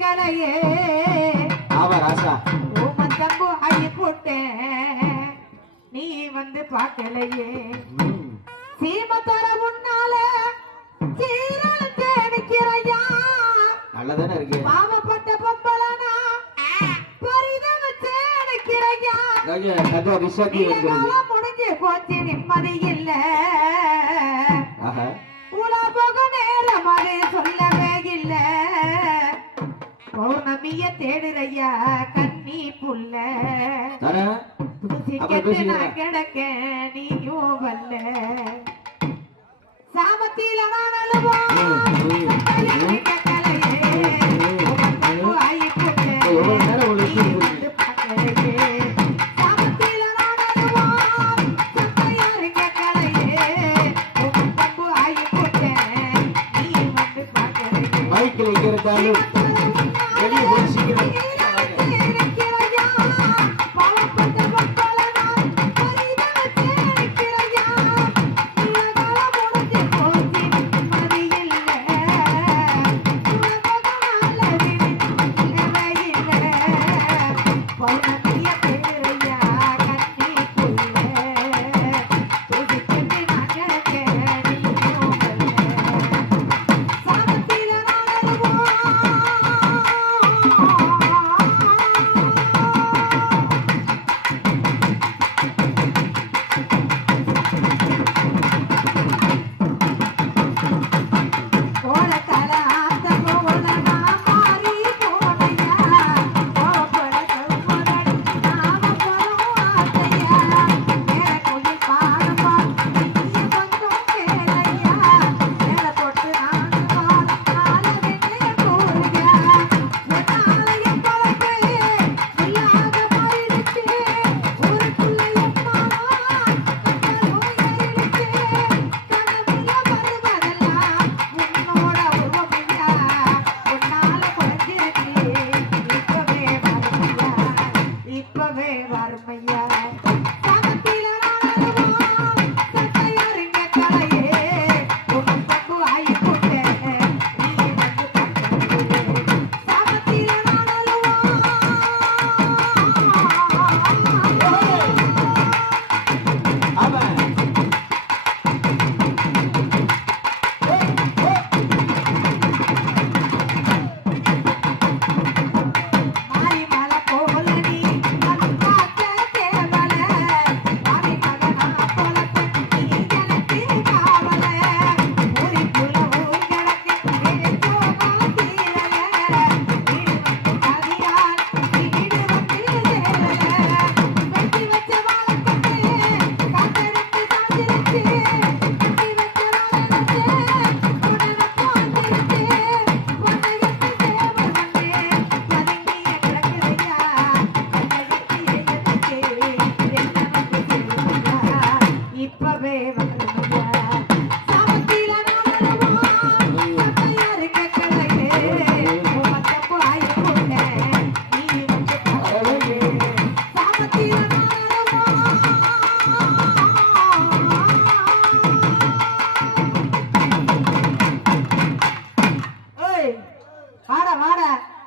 கலையே ஆமா ஓமந்தம்பு அள்ளி போட்டேன் நீ வந்து பார்க்கலையே ம். சீமத்தர உன்னால சீரல் தேடிக்கிறையா நல்லதானே இருக்கு. பாவப்பட்ட பொம்பளனா பரிதவ தேடிக்கிறையா கதை ரிஷாக்கி வந்துருது முடிஞ்சு போச்சு நிம்மதி இல்ல. கண்ணி புல்ல கெட்டு. நான் கிடக்க நீயும் வல்ல சாமத்தில நான் அழுவோம் சத்தையறிக்க